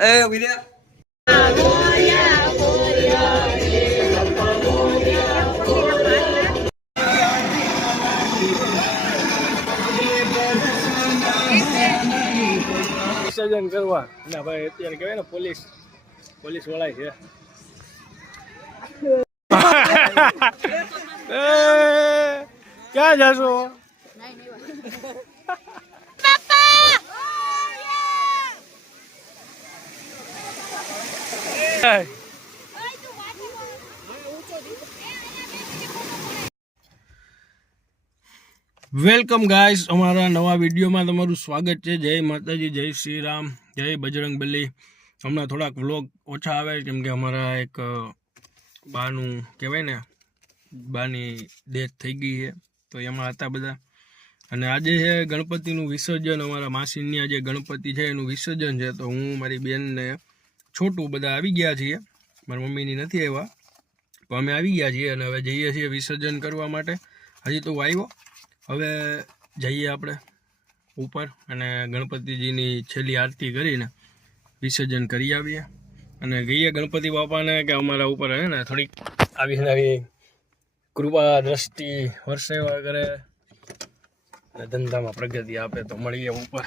એ વિદ્યા વિસર્જન કરવા. ના ભાઈ અત્યારે કહેવાય ને પોલીસ પોલીસ વળાય છે. એ, ક્યાં જાશો? વેલકમ ગાઈસ, અમારા નવા વિડીયોમાં તમારું સ્વાગત છે. જય માતાજી, જય શ્રી રામ, જય બજરંગ બલી. હમણાં થોડાક વ્લોગ ઓછા આવે, કેમ કે અમારા એક બાનું, કહેવાય ને, બાની ડેથ થઈ ગઈ છે. તો એમાં હતા બધા. અને આજે છે ગણપતિનું વિસર્જન. અમારા માસીની આજે ગણપતિ છે, એનું વિસર્જન છે. તો હું, મારી બેનને છોટું બધા આવી ગયા છીએ. મારી મમ્મીની નથી આવ્યા. તો અમે આવી ગયા છીએ અને હવે જઈએ છીએ વિસર્જન કરવા માટે. હજી તો આવ્યો. હવે જઈએ આપણે ઉપર અને ગણપતિજીની છેલ્લી આરતી કરીને વિસર્જન કરી આવીએ. અને ગઈએ ગણપતિ બાપાને કે અમારા ઉપર હે ને થોડીક આવી નવી કૃપા, દ્રષ્ટિ વર્ષે કરે. અને ધંધામાં પ્રગતિ આપે તો મળીએ ઉપર.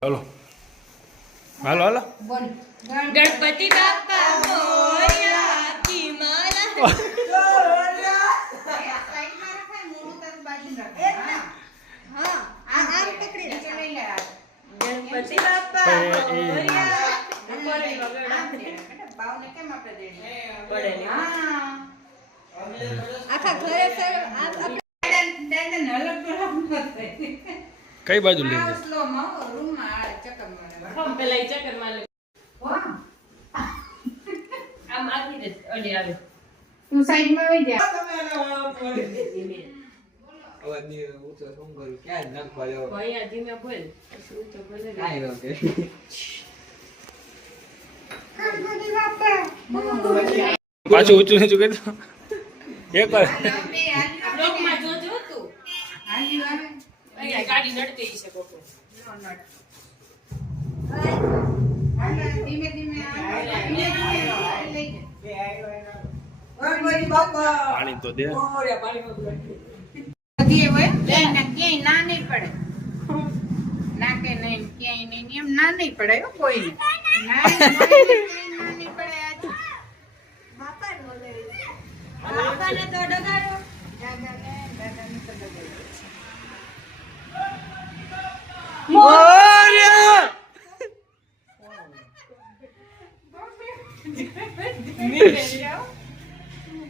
હાલો. હાલો. હાલો ગણપતિ બાપા મોરયા કી ગણપતિ બાપા મોરયા પડે ને. આપણે કઈ બાજુ લઈ જાય? ફોર્મ પેલા ઈ ચક્કર મારે. આમ આખી દે અડી આવે. તું સાઈડમાં વહી જા. અવાજની ઊંચો શું કરું. ક્યાં નાખવા જાવ ભૈયા ધીમે બોલ. શું તો બોલે ને. કાંઈ કે પાછું ઊંચું નીચું કરી એક વાર બ્લોકમાં જોજો તું અહીંયા ગાડી ધીમે ધીમે પાણી તો દે ક્યાંય ના- નહીં પડે ના કે નહીં ક્યાંય નહીં એમ ના નહીં પડે હો કોઈને ના નહીં પડે, ક્યાંય ના તો ડગાડો બધાય.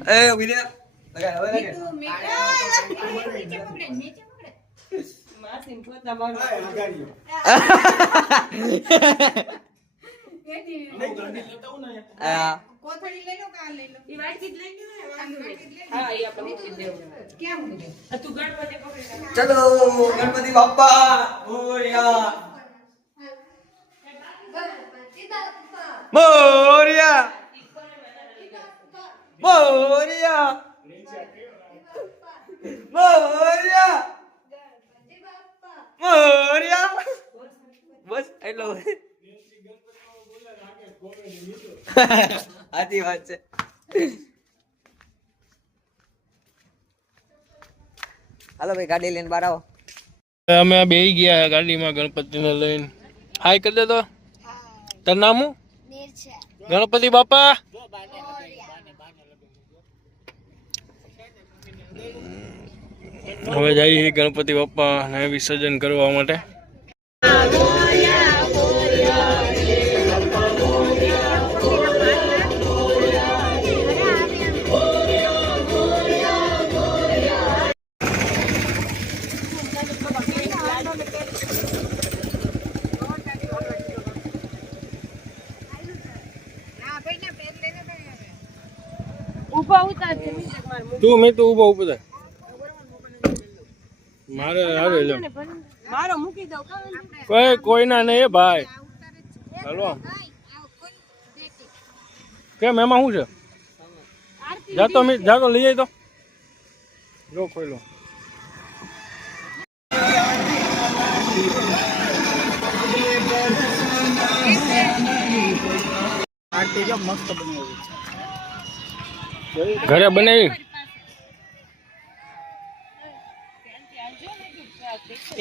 એ વિદ્યા લગાડ હવે પકડે માસીને પોતા આ કોથળી લઈ લો કા લઈ લો ઈ વાટકી લઈ લો. ચલો, ગણપતિ બાપ્પા, મોર્યા. મોર્યા. મોર્યા. મોર્યા. મોર્યા. બસ એટલો સાચી વાત છે. હાલો ભાઈ, ગાડી લઈને બહાર આવો. અમે બે ગયા ગાડીમાં ગણપતિને લઈને. હાય કરી દે તો. તારું નામ હું ગણપતિ બાપા. હવે જઈએ ગણપતિ બાપા ને વિસર્જન કરવા માટે. તું મેં તો ઊભો ઊભો થાય. હારે હારે લે મારો મૂકી દઉં? કોઈ કોઈના નહીં ભાઈ. હાલો. કેમ એમાં શું છે? જાતો મી જાતો લઈ આવી તો. જો ખોઈ લો. ઘરે બનાવી?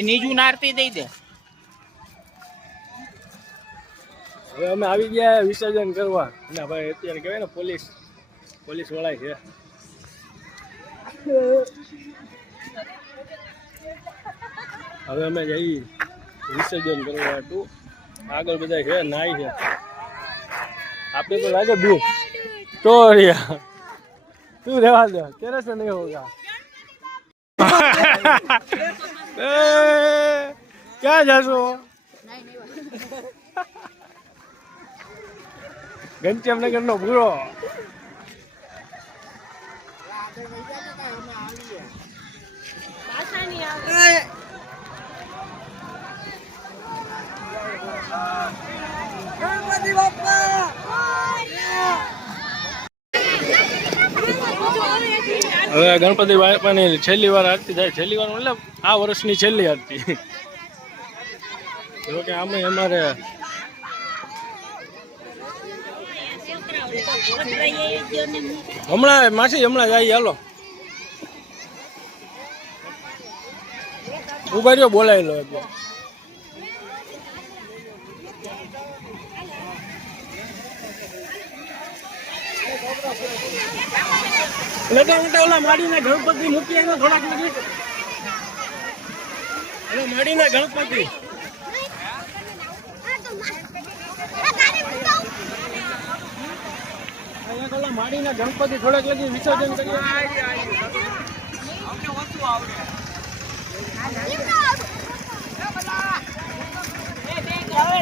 નીજુ નારતી દઈ દે. હવે અમે આવી ગયા વિસર્જન કરવા. ના ભાઈ અત્યારે કહેવાય ને પોલીસ પોલીસવાળા છે. હવે અમે જઈ વિસર્જન કરવા હતું આગળ બધા છે નાય છે. આપણે તો લાગે બુ તો રિયા તું રહેવા દે તેરે સે નહીં હોગા એ, ક્યાં જાશો ઘનશ્યામનગર નો ભૂરો પાછાની આવે. હવે ગણપતિ બાપાની છેલ્લી વાર આરતી થાય, છેલ્લી વાર મતલબ આ વર્ષની છેલ્લી આરતી. જોકે આમે અમારે હમણાં માસી, હમણાં જાય, હાલો. ઊભા રહ્યો બોલાવી લો એકવાર લગા મોટા ઓલા માડીના ગણપતિ મૂકી એનો થોડાક લગી ઓલા માડીના ગણપતિ. ઓલા માડીના ગણપતિ થોડાક લગી વિસર્જન ગાઈ બહુ ઉતરી ગયો હવે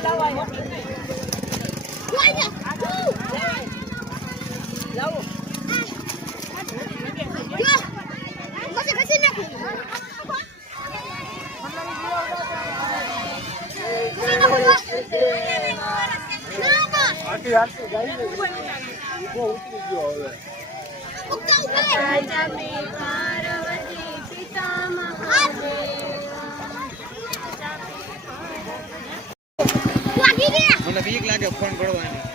મને બીક લાગે ફોન કરવાની.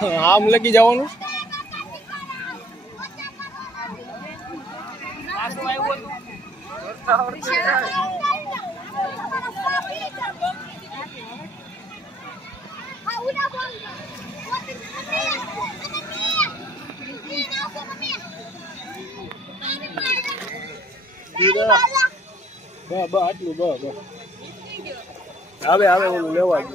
આમ લગી જવાનું? બ આટલું બ બ. આવે આવે ઓલું લેવા દે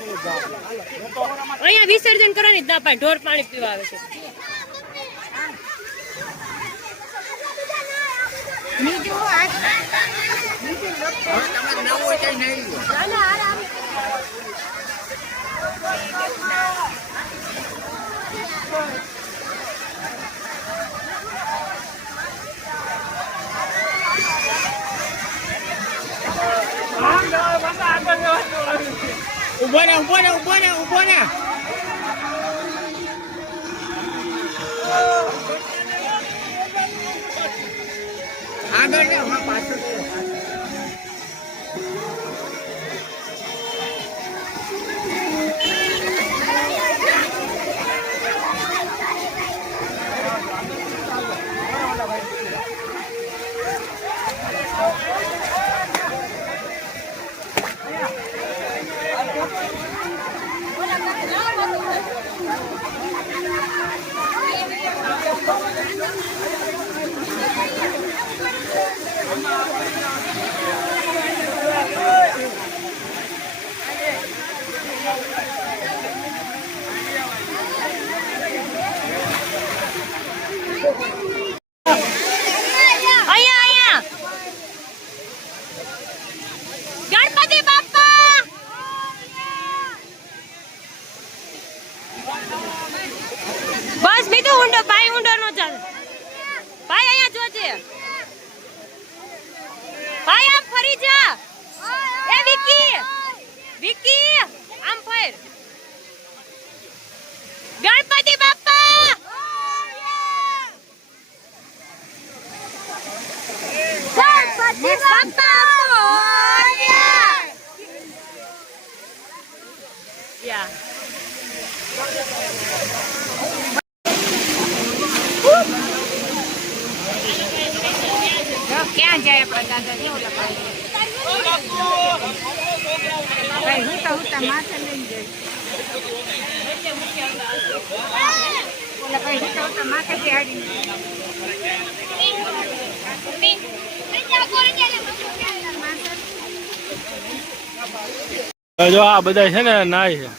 અહીંયા વિસર્જન કરવાની જ ના પાડે ઢોર પાણી પીવા આવે છે. નીજુ હાથ ના ઊભો ને ઊભો ને ઊભો ને આગળ ને પાછળ જો આ બધા છે ને, નાય છે.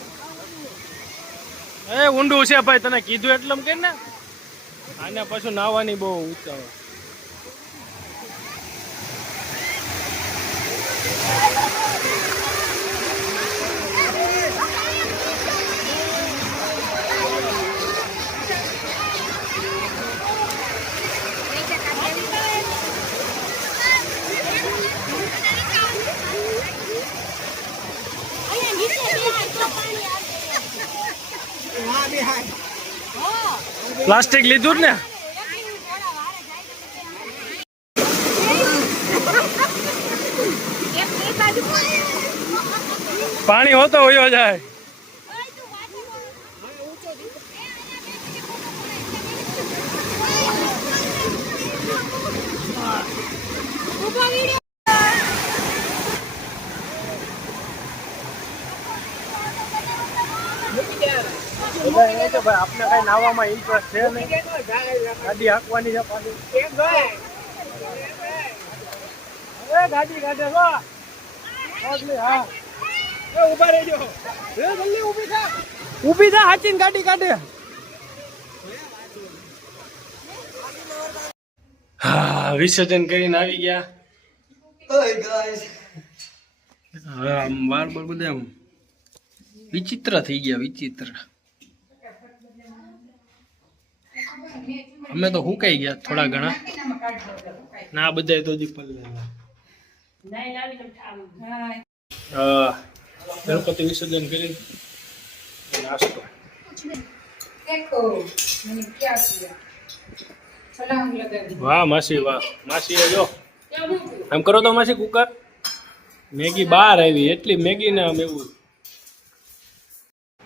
એ ઊંડું છે ભાઈ, તને કીધું એટલે કે ને? આને પાછું નાવાની બહુ ઉતાવળ પ્લાસ્ટિક લીધું ને? પાણી હોતો હોયો જાય. આપને કઈ નાવામાં ઇન્ટરેસ્ટ છે નહીં. ગાડી હાંકવાની છે પાછી. ગાડી કાઢે હા. એ રહેજો. જલ્દી ઊભી થા. ઊભી થા હાચીને ગાડી કાઢે. હા વિસર્જન કરીને આવી ગયા. હા આમ બાળ બધા આમ વિચિત્ર થઈ ગયા વિચિત્ર. અમે તો હુકાઈ ગયા થોડા ઘણા. ના બધા તો દીપલ ગણપતિ વિસર્જન કરી. વાહ, માસી વાહ. માસી જો. એમ કરો તો માસી કુકર. મેગી બહાર આવી, એટલી મેગી ને આમ એવું.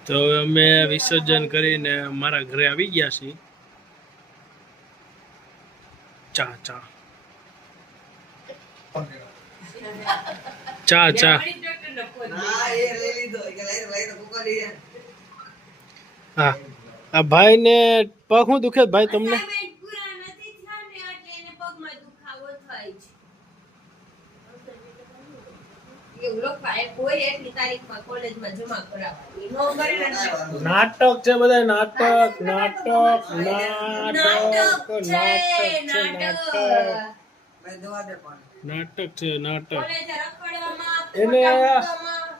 તો અમે વિસર્જન કરીને મારા ઘરે આવી ગયા છીએ. ચા ચા. ચા ચા. હા એ લઈ પગ હું દુખે ભાઈ તો ને નાટક છે બધા નાટક નાટક નાટક નાટક છે નાટક ભાઈ દવા દે પાણી. નાટક છે નાટક. એને એને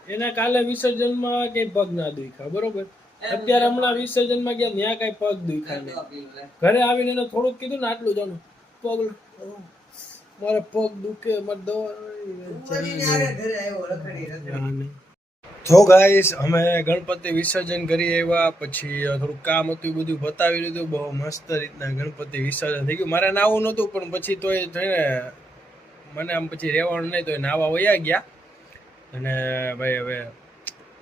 એના કાલે વિસર્જનમાં કઈ પગ ના દેખા બરોબર? અત્યારે હમણાં વિસર્જનમાં ગયા ત્યાં કઈ પગ દુખ્યા નહીં. ઘરે આવીને એને થોડુંક કીધું ને આટલું જાણું. પગ મારે પગ દુખે મારે દવા તો ગાઈસ અમે ગણપતિ વિસર્જન કરી આવ્યા પછી થોડું કામ હતું બધું બતાવી લીધું બહુ મસ્ત રીતના ગણપતિ વિસર્જન થઈ ગયું. મારે નાવું નહોતું પણ પછી તોય થઈને મને આમ પછી રહેવાનું નહીં તો નાવા વયા ગયા. અને ભાઈ હવે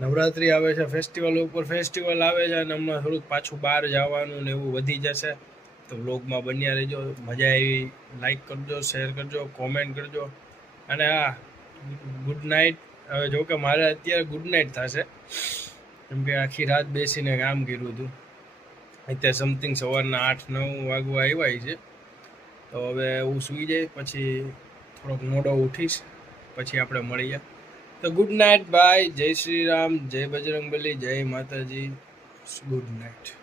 નવરાત્રી આવે છે ફેસ્ટિવલ ઉપર ફેસ્ટિવલ આવે છે અને હમણાં થોડુંક પાછું બહાર જવાનું ને એવું વધી જશે. તો વ્લોગમાં બન્યા રહેજો, મજા આવી. લાઈક કરજો શેર કરજો કોમેન્ટ કરજો. અને હા ગુડ નાઇટ હવે જો કે મારે અત્યારે ગુડ નાઇટ થશે. કેમ કે આખી રાત બેસીને કામ કર્યું હતું. અત્યારે સમથિંગ સવારના આઠ, નવ વાગવા આવ્યા છે. તો હવે હું સૂઈ જાય પછી થોડોક મોડો ઉઠીશ, પછી આપણે મળીએ. તો ગુડ નાઇટ બાય જય શ્રી રામ, જય બજરંગબલી, જય માતાજી. Good night